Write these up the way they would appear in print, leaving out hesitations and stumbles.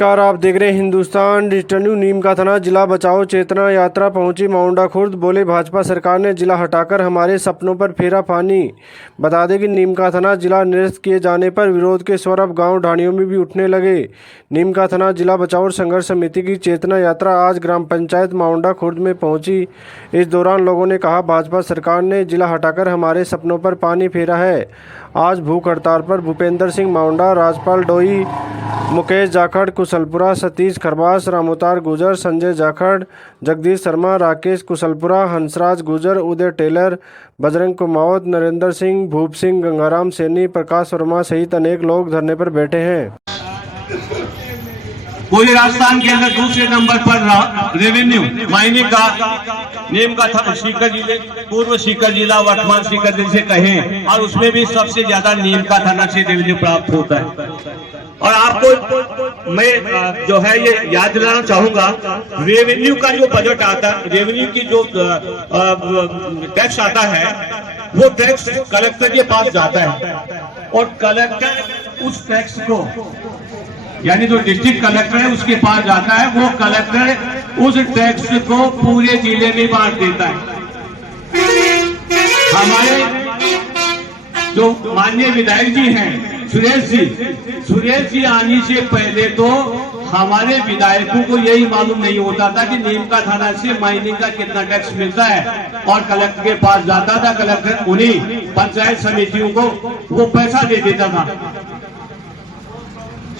नमस्कार, आप देख रहे हैं हिंदुस्तान डिजिटल न्यूज। नीम का थाना जिला बचाओ चेतना यात्रा पहुंची माउंडा खुर्द। बोले भाजपा सरकार ने जिला हटाकर हमारे सपनों पर फेरा पानी। बता दें कि नीम का थाना जिला निरस्त किए जाने पर विरोध के स्वर अब गांव ढाणियों में भी उठने लगे। नीम का थाना जिला बचाओ संघर्ष समिति की चेतना यात्रा आज ग्राम पंचायत माउंडा खुर्द में पहुंची। इस दौरान लोगों ने कहा, भाजपा सरकार ने जिला हटाकर हमारे सपनों पर पानी फेरा है। आज भूख हड़ताल पर भूपेंद्र सिंह माउंडा, राजपाल डोई, मुकेश जाखड़ कुशलपुरा, सतीश खरबास, रामोतार गुजर, संजय जाखड़, जगदीश शर्मा, राकेश कुशलपुरा, हंसराज गुजर, उदय टेलर, बजरंग कुमावत, नरेंद्र सिंह, भूप सिंह, गंगाराम सैनी, प्रकाश वर्मा सहित अनेक लोग धरने पर बैठे हैं। पूरे राजस्थान के अंदर दूसरे नंबर पर रेवेन्यू मायने का नीम का था। सीकर जिले पूर्व सीकर जिला वर्तमान सीकर जिले से कहें, और उसमें भी सबसे ज्यादा नीम का थाना से रेवेन्यू प्राप्त होता है। और आपको मैं जो है ये याद दिलाना चाहूंगा, रेवेन्यू का जो बजट आता है, रेवेन्यू की जो टैक्स आता है, वो टैक्स कलेक्टर के पास जाता है और कलेक्टर उस टैक्स को, यानी जो डिस्ट्रिक्ट कलेक्टर है उसके पास जाता है। वो कलेक्टर उस टैक्स को पूरे जिले में बांट देता है। हमारे जो माननीय विधायक जी हैं सुरेश जी आने से पहले तो हमारे विधायकों को यही मालूम नहीं होता था कि नीम का थाना से माइनिंग का कितना टैक्स मिलता है, और कलेक्टर के पास जाता था। कलेक्टर उन्हीं पंचायत समितियों को वो पैसा दे देता था।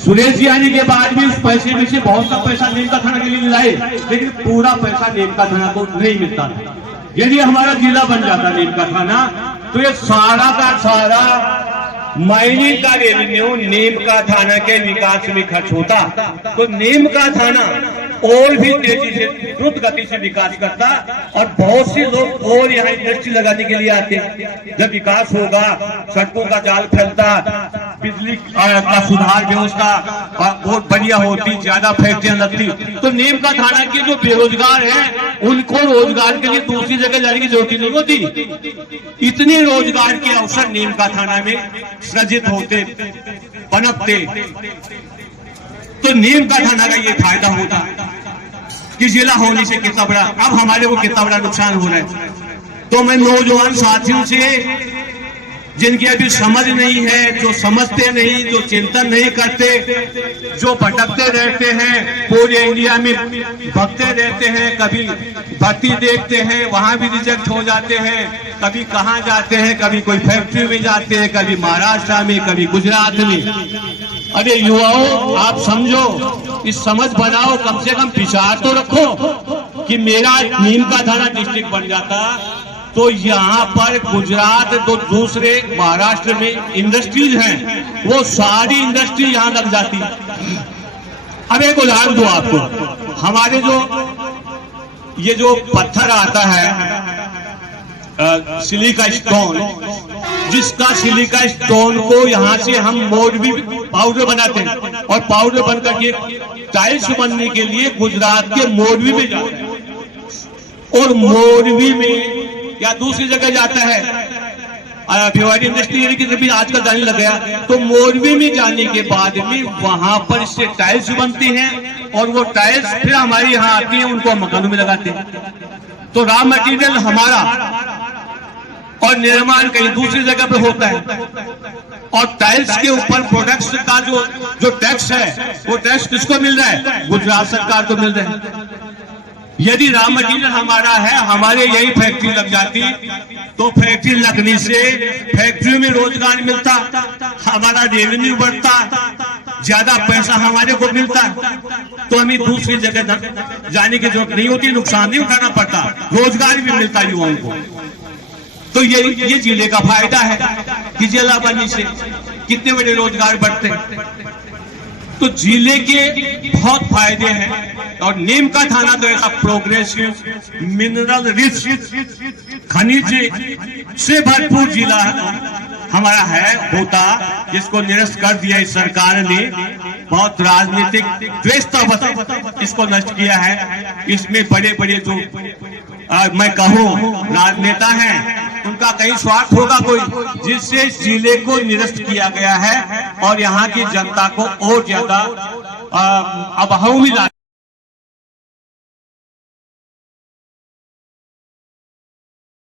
सुरेश जी आने के बाद भी उस पैसे में से बहुत सा पैसा नीम का थाना के लिए लाए, लेकिन पूरा पैसा नीम का थाना को नहीं मिलता था। यदि हमारा जिला बन जाता नीम का थाना, तो ये सारा का सारा माइनिंग का रेवेन्यू नीम का थाना के विकास में खर्च होता, तो नीम का थाना और भी तेजी से द्रुत गति से विकास करता, और बहुत से लोग और यहाँ इंडस्ट्री लगाने के लिए आते। जब विकास होगा, सड़कों का जाल फैलता, बिजली का सुधार व्यवस्था बहुत बढ़िया होती, ज्यादा फैक्ट्रियां लगती, तो नीम का थाना के जो बेरोजगार हैं उनको रोजगार के लिए दूसरी जगह जाने की जरूरत नहीं होती। इतने रोजगार के अवसर नीम का थाना में सृजित होते, पनपते। तो नीम का थाना का ये फायदा होता कि जिला होने से कितना बड़ा, अब हमारे को कितना बड़ा नुकसान हो रहा है। तो मैं नौजवान साथियों से, जिनकी अभी समझ नहीं है, जो समझते नहीं, जो चिंतन नहीं करते, जो भटकते रहते हैं, पूरे इंडिया में भटकते रहते हैं, कभी भर्ती देखते हैं वहां भी रिजेक्ट हो जाते हैं, कभी कहाँ जाते हैं, कभी कोई फैक्ट्री में जाते हैं, कभी महाराष्ट्र में, कभी गुजरात में। अरे युवाओं, आप समझो, इस समझ बनाओ, कम से कम विचार तो रखो कि मेरा नीम का थाना डिस्ट्रिक्ट बन जाता तो यहाँ पर गुजरात, तो दूसरे महाराष्ट्र में इंडस्ट्रीज हैं, वो सारी इंडस्ट्री यहाँ लग जाती। अब एक उदाहरण दो आपको, हमारे ये जो पत्थर आता है सिलिका स्टोन, जिसका सिलिका स्टोन को यहाँ से हम मोरबी पाउडर बनाते हैं, और पाउडर बनकर के टाइल्स बनने के लिए गुजरात के मोरबी में जाते हैं, और मोरबी में या दूसरी जगह जाता है। भिवाड़ी इंडस्ट्री की तरफ भी आजकल जाने लग गया, तो मोरबी में जाने के बाद में वहां पर इससे टाइल्स बनती हैं, और वो टाइल्स फिर हमारे यहाँ आती हैं, उनको हम मकानों में लगाते हैं। तो रॉ मटेरियल हमारा और निर्माण कहीं दूसरी जगह पे होता है, और टाइल्स के ऊपर प्रोडक्ट्स का जो टैक्स है, वो टैक्स किसको मिल रहा है? गुजरात सरकार को मिल रहा है। यदि रॉ मटेरियल हमारा है, हमारे यही फैक्ट्री लग जाती, तो फैक्ट्री लगने से फैक्ट्री में रोजगार मिलता, हमारा रेवेन्यू बढ़ता, ज्यादा पैसा हमारे को मिलता, तो हमें दूसरी जगह जाने की जरूरत नहीं होती, नुकसान नहीं उठाना पड़ता, रोजगार भी मिलता युवाओं को। तो ये जिले का फायदा है कि जिला बनने से कितने बड़े रोजगार बढ़ते हैं। तो जिले के बहुत फायदे हैं, और नीम का थाना तो ऐसा प्रोग्रेसिव, मिनरल रिच, खनिज से भरपूर जिला हमारा है होता, जिसको निरस्त कर दिया इस सरकार ने। बहुत राजनीतिक द्वेषता इसको नष्ट किया है। इसमें बड़े बड़े जो मैं कहूँ राजनेता हैं, उनके उनका कहीं स्वार्थ होगा कोई, जिससे इस जिले को निरस्त किया गया है और यहाँ की जनता को और ज्यादा अभाव में